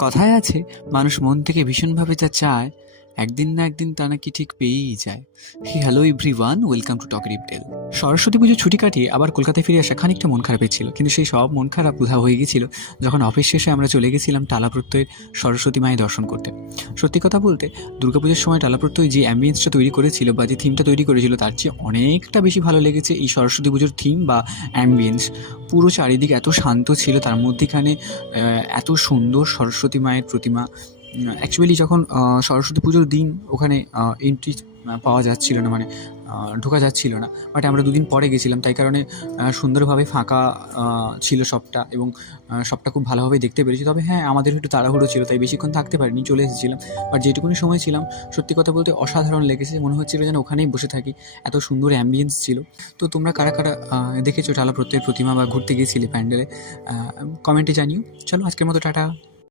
কথায় আছে মানুষ মন থেকে ভীষণভাবে যা চায় একদিন না একদিন তা নাকি ঠিক পেয়েই যায়। Hi, hello everyone welcome to talk রিপটেল Saraswati পুজোর ছুটি কাটিয়ে আবার কলকাতায় ফিরে আসা খানিকটা মন খারাপের ছিল, কিন্তু সেই সব মন খারাপ উধাও হয়ে গেছিল যখন অফিস শেষে আমরা চলে গেছিলাম টালা প্রত্যয়ের সরস্বতী মায়ের দর্শন করতে। সত্যি কথা বলতে, দুর্গাপুজোর সময় টালা প্রত্যয় যে অ্যাম্বিয়েন্সটা তৈরি করেছিল বা যে থিমটা তৈরি করেছিল তার চেয়ে অনেকটা বেশি ভালো লেগেছে এই সরস্বতী পুজোর থিম বা অ্যাম্বিয়েন্স পুরো চারিদিক এত শান্ত ছিল, তার মধ্যেখানে এত সুন্দর সরস্বতী মায়ের প্রতিমা অ্যাকচুয়ালি যখন সরস্বতী পুজোর দিন ওখানে এন্ট্রি পাওয়া যাচ্ছিল না মানে ঢোকা যাচ্ছিল না। বাট আমরা দুদিন পরে গেছিলাম, তাই কারণে সুন্দরভাবে ফাঁকা ছিল সবটা এবং সবটা খুব ভালোভাবে দেখতে পেরেছি। তবে হ্যাঁ আমাদের একটু তাড়াহুড়ো ছিল, তাই বেশিক্ষণ থাকতে পারিনি, চলে এসেছিলাম। বাট যেটুকুনি সময় ছিলাম, সত্যি কথা বলতে অসাধারণ লেগেছে। মনে হচ্ছিল যেন ওখানেই বসে থাকি। এত সুন্দর অ্যাম্বিয়েন্স ছিল। তো তোমরা কারা কারা দেখেছ, টালা প্রত্যেক প্রতিমা বা ঘুরতে গিয়েছিলে প্যান্ডেলে কমেন্টে জানিও। চলো, আজকের মতো টাটা।